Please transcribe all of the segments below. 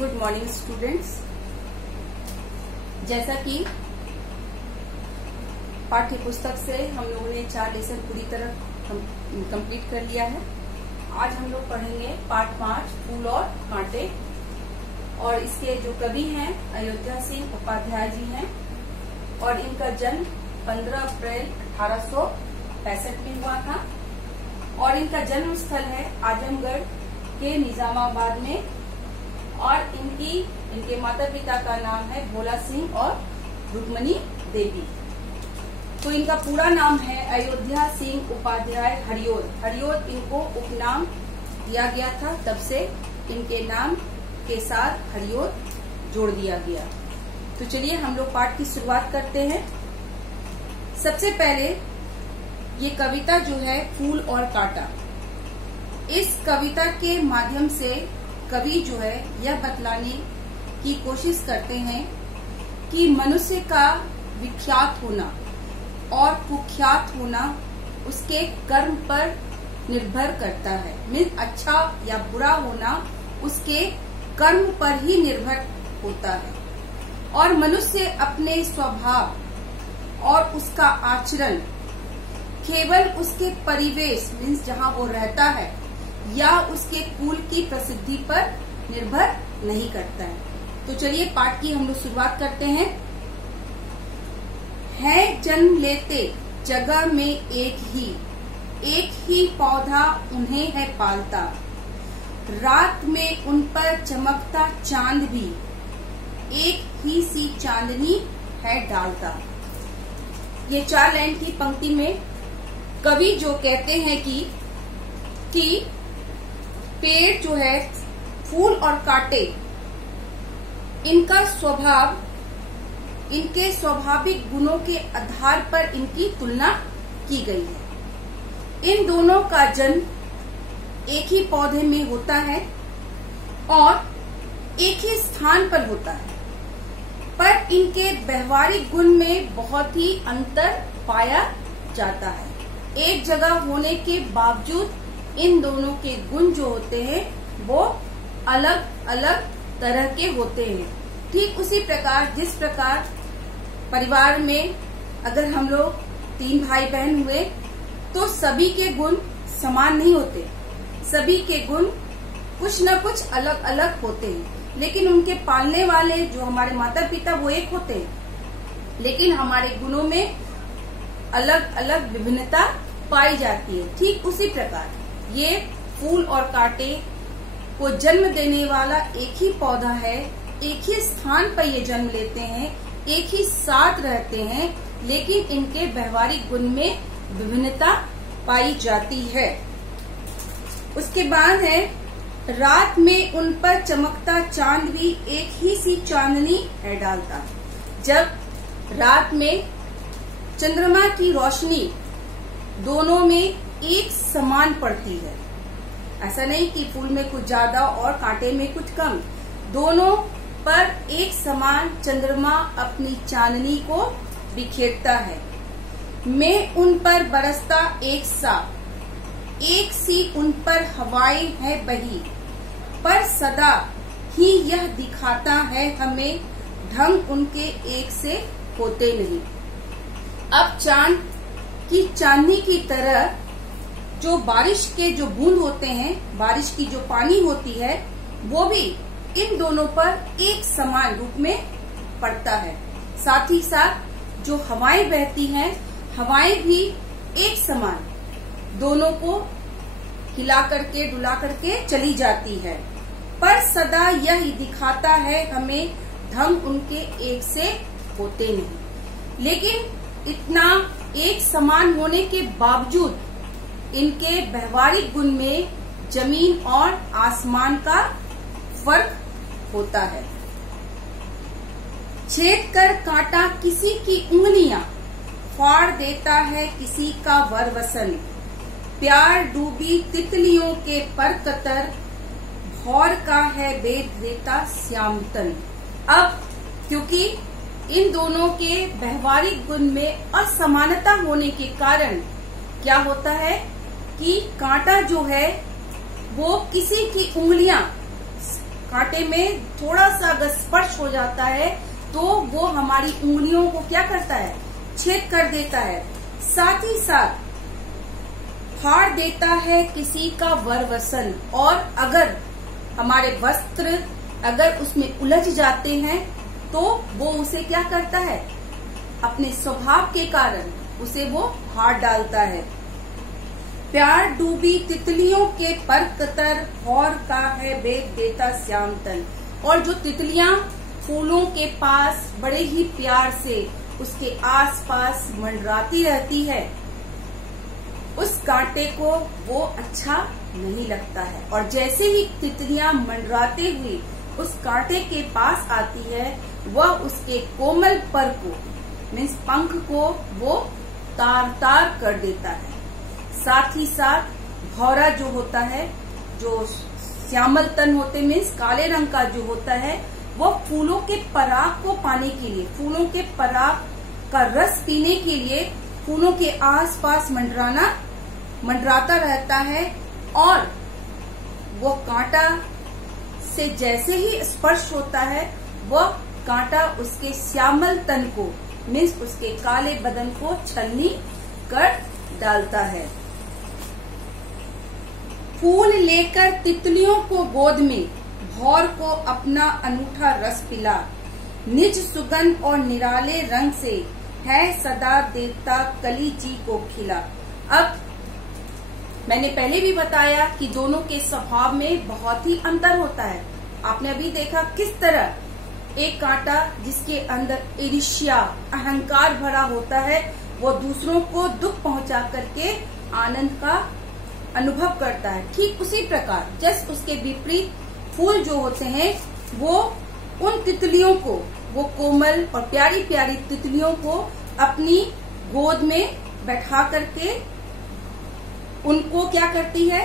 Good morning students. जैसा कि पाठ्य पुस्तक से हम लोगों ने 4 लेसन पूरी तरह कंप्लीट कर लिया है। आज हम लोग पढ़ेंगे पाठ 5 फूल और कांटे। और इसके जो कवि हैं अयोध्या सिंह उपाध्याय जी हैं और इनका जन्म 15 अप्रैल 1865 में हुआ था और इनका जन्म स्थल है आजमगढ़ के निजामाबाद में। और इनके माता पिता का नाम है भोला सिंह और रुक्मणी देवी। तो इनका पूरा नाम है अयोध्या सिंह उपाध्याय हरियोद। हरियोद इनको उपनाम दिया गया था, तब से इनके नाम के साथ हरियोद जोड़ दिया गया। तो चलिए हम लोग पाठ की शुरुआत करते हैं। सबसे पहले ये कविता जो है फूल और कांटा, इस कविता के माध्यम से कवि जो है यह बतलाने की कोशिश करते हैं कि मनुष्य का विख्यात होना और कुख्यात होना उसके कर्म पर निर्भर करता है। मीन्स अच्छा या बुरा होना उसके कर्म पर ही निर्भर होता है और मनुष्य अपने स्वभाव और उसका आचरण केवल उसके परिवेश मीन्स जहाँ वो रहता है या उसके कुल की प्रसिद्धि पर निर्भर नहीं करता है। तो चलिए पाठ की हम लोग शुरुआत करते हैं। है जन्म लेते जगह में एक ही पौधा उन्हें है पालता, रात में उन पर चमकता चांद भी एक ही सी चांदनी है डालता। ये 4 लाइन की पंक्ति में कवि जो कहते हैं कि पेड़ जो है फूल और कांटे इनका स्वभाव इनके स्वाभाविक गुणों के आधार पर इनकी तुलना की गई है। इन दोनों का जन्म एक ही पौधे में होता है और एक ही स्थान पर होता है, पर इनके व्यवहारिक गुण में बहुत ही अंतर पाया जाता है। एक जगह होने के बावजूद इन दोनों के गुण जो होते हैं वो अलग अलग तरह के होते हैं। ठीक उसी प्रकार जिस प्रकार परिवार में अगर हम लोग 3 भाई बहन हुए तो सभी के गुण समान नहीं होते, सभी के गुण कुछ न कुछ अलग अलग होते हैं। लेकिन उनके पालने वाले जो हमारे माता पिता वो एक होते हैं, लेकिन हमारे गुणों में अलग अलग विभिन्नता पाई जाती है। ठीक उसी प्रकार ये फूल और कांटे को जन्म देने वाला एक ही पौधा है, एक ही स्थान पर ये जन्म लेते हैं, एक ही साथ रहते हैं, लेकिन इनके व्यवहारिक गुण में विभिन्नता पाई जाती है। उसके बाद है रात में उन पर चमकता चांद भी एक ही सी चांदनी है डालता। जब रात में चंद्रमा की रोशनी दोनों में एक समान पड़ती है, ऐसा नहीं कि फूल में कुछ ज्यादा और कांटे में कुछ कम, दोनों पर एक समान चंद्रमा अपनी चांदनी को बिखेरता है। मैं उन पर बरसता एक सा, एक सी उन पर हवाएं है बही, पर सदा ही यह दिखाता है हमें ढंग उनके एक से होते नहीं। अब चांद की चांदनी की तरह जो बारिश के जो बूंद होते हैं, बारिश की जो पानी होती है, वो भी इन दोनों पर एक समान रूप में पड़ता है। साथ ही साथ जो हवाएं बहती हैं, हवाएं भी एक समान दोनों को हिला करके डुला करके चली जाती है, पर सदा यह दिखाता है हमें ढंग उनके एक से होते नहीं। लेकिन इतना एक समान होने के बावजूद इनके व्यवहारिक गुण में जमीन और आसमान का फर्क होता है। छेद कर कांटा किसी की उंगलियां फाड़ देता है किसी का वरवसन, प्यार डूबी तितलियों के पर कतर भौर का है वेद देता श्यामतन। अब क्योंकि इन दोनों के व्यवहारिक गुण में असमानता होने के कारण क्या होता है कि कांटा जो है वो किसी की उंगलियां कांटे में थोड़ा सा अगर स्पर्श हो जाता है तो वो हमारी उंगलियों को क्या करता है, छेद कर देता है। साथ ही साथ फाड़ देता है किसी का वरवसन, और अगर हमारे वस्त्र अगर उसमें उलझ जाते हैं तो वो उसे क्या करता है, अपने स्वभाव के कारण उसे वो फाड़ डालता है। प्यार डूबी तितलियों के पर कतर, और का है बेग देता श्याम तन। और जो तितलियां फूलों के पास बड़े ही प्यार से उसके आसपास मंडराती रहती है, उस कांटे को वो अच्छा नहीं लगता है। और जैसे ही तितलियां मंडराते हुए उस कांटे के पास आती है, वह उसके कोमल पर को मीन्स पंख को वो तार तार कर देता है। साथ ही साथ भौरा जो होता है, जो श्यामल तन होते मीन्स काले रंग का जो होता है, वह फूलों के पराग को पाने के लिए, फूलों के पराग का रस पीने के लिए फूलों के आसपास मंडराता रहता है। और वो कांटा से जैसे ही स्पर्श होता है, वह कांटा उसके श्यामल तन को मीन्स उसके काले बदन को छलनी कर डालता है। फूल लेकर तितलियों को गोद में, भौर को अपना अनूठा रस पिला, निज सुगंध और निराले रंग से है सदा देवता कली जी को खिला। अब मैंने पहले भी बताया कि दोनों के स्वभाव में बहुत ही अंतर होता है। आपने अभी देखा किस तरह एक कांटा जिसके अंदर ईर्ष्या, अहंकार भरा होता है, वो दूसरों को दुख पहुंचा करके आनंद का अनुभव करता है। ठीक उसी प्रकार जस्ट उसके विपरीत फूल जो होते हैं, वो उन तितलियों को, वो कोमल और प्यारी प्यारी तितलियों को अपनी गोद में बैठा करके उनको क्या करती है,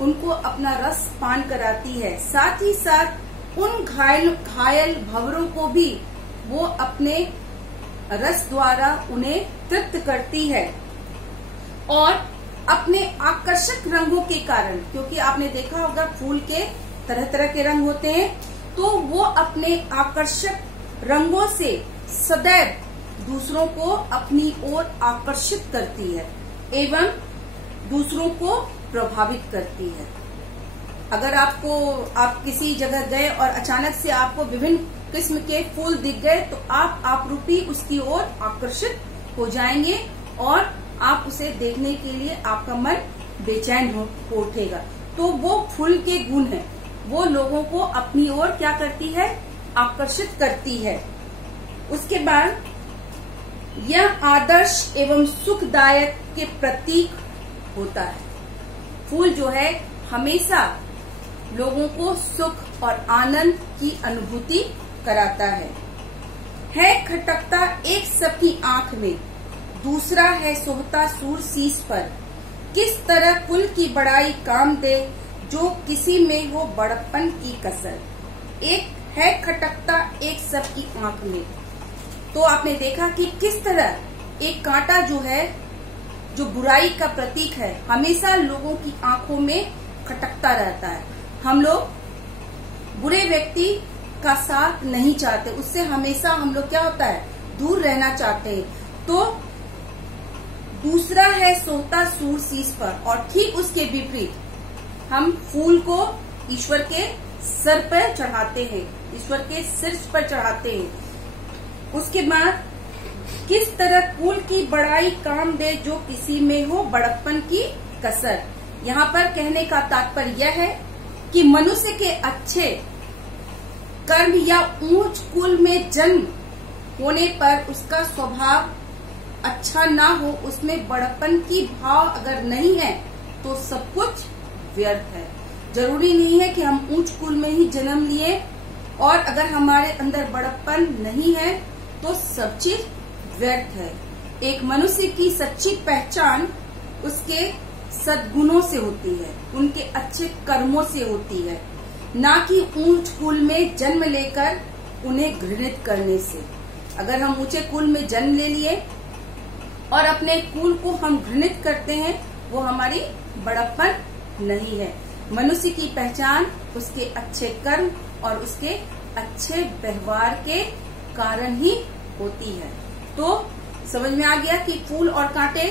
उनको अपना रस पान कराती है। साथ ही साथ उन घायल भंवरों को भी वो अपने रस द्वारा उन्हें तृप्त करती है। और अपने आकर्षक रंगों के कारण, क्योंकि आपने देखा होगा फूल के तरह तरह के रंग होते हैं, तो वो अपने आकर्षक रंगों से सदैव दूसरों को अपनी ओर आकर्षित करती है एवं दूसरों को प्रभावित करती है। अगर आप किसी जगह गए और अचानक से आपको विभिन्न किस्म के फूल दिख गए, तो आप रूपी उसकी ओर आकर्षित हो जाएंगे और आप उसे देखने के लिए आपका मन बेचैन हो उठेगा। तो वो फूल के गुण है, वो लोगों को अपनी ओर क्या करती है, आकर्षित करती है। उसके बाद यह आदर्श एवं सुखदायक के प्रतीक होता है। फूल जो है हमेशा लोगों को सुख और आनंद की अनुभूति कराता है खटकता एक सबकी आंख में, दूसरा है सोहता सूर शीश पर, किस तरह कुल की बड़ाई काम दे जो किसी में हो बड़प्पन की कसर। एक है खटकता एक सबकी आंख में, तो आपने देखा कि किस तरह एक कांटा जो है, जो बुराई का प्रतीक है, हमेशा लोगों की आंखों में खटकता रहता है। हम लोग बुरे व्यक्ति का साथ नहीं चाहते, उससे हमेशा हम लोग क्या होता है, दूर रहना चाहते हैं। तो दूसरा है सोता सूर शीश पर, और ठीक उसके विपरीत हम फूल को ईश्वर के सर पर चढ़ाते हैं, ईश्वर के शीर्ष पर चढ़ाते हैं। उसके बाद किस तरह कुल की बड़ाई काम दे जो किसी में हो बड़प्पन की कसर। यहाँ पर कहने का तात्पर्य यह है कि मनुष्य के अच्छे कर्म या ऊंच कुल में जन्म होने पर उसका स्वभाव अच्छा ना हो, उसमें बड़प्पन की भाव अगर नहीं है तो सब कुछ व्यर्थ है। जरूरी नहीं है कि हम ऊंच कुल में ही जन्म लिए और अगर हमारे अंदर बड़प्पन नहीं है तो सब चीज व्यर्थ है। एक मनुष्य की सच्ची पहचान उसके सद्गुणों से होती है, उनके अच्छे कर्मों से होती है, ना कि ऊंच कुल में जन्म लेकर उन्हें घृणित करने से। अगर हम ऊंचे कुल में जन्म ले लिए और अपने कुल को हम घृणित करते हैं, वो हमारी बड़प्पन नहीं है। मनुष्य की पहचान उसके अच्छे कर्म और उसके अच्छे व्यवहार के कारण ही होती है। तो समझ में आ गया कि फूल और कांटे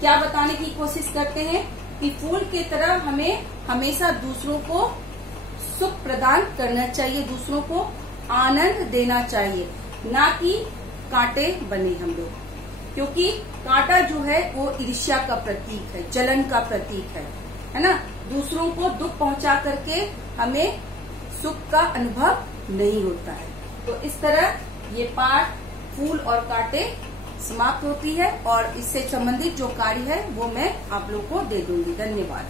क्या बताने की कोशिश करते हैं कि फूल की तरह हमें हमेशा दूसरों को सुख प्रदान करना चाहिए, दूसरों को आनंद देना चाहिए, ना कि कांटे बने हम लोग। क्योंकि कांटा जो है वो ईर्ष्या का प्रतीक है, जलन का प्रतीक है ना। दूसरों को दुख पहुंचा करके हमें सुख का अनुभव नहीं होता है। तो इस तरह ये पाठ फूल और कांटे समाप्त होती है और इससे संबंधित जो कार्य है वो मैं आप लोग को दे दूंगी। धन्यवाद।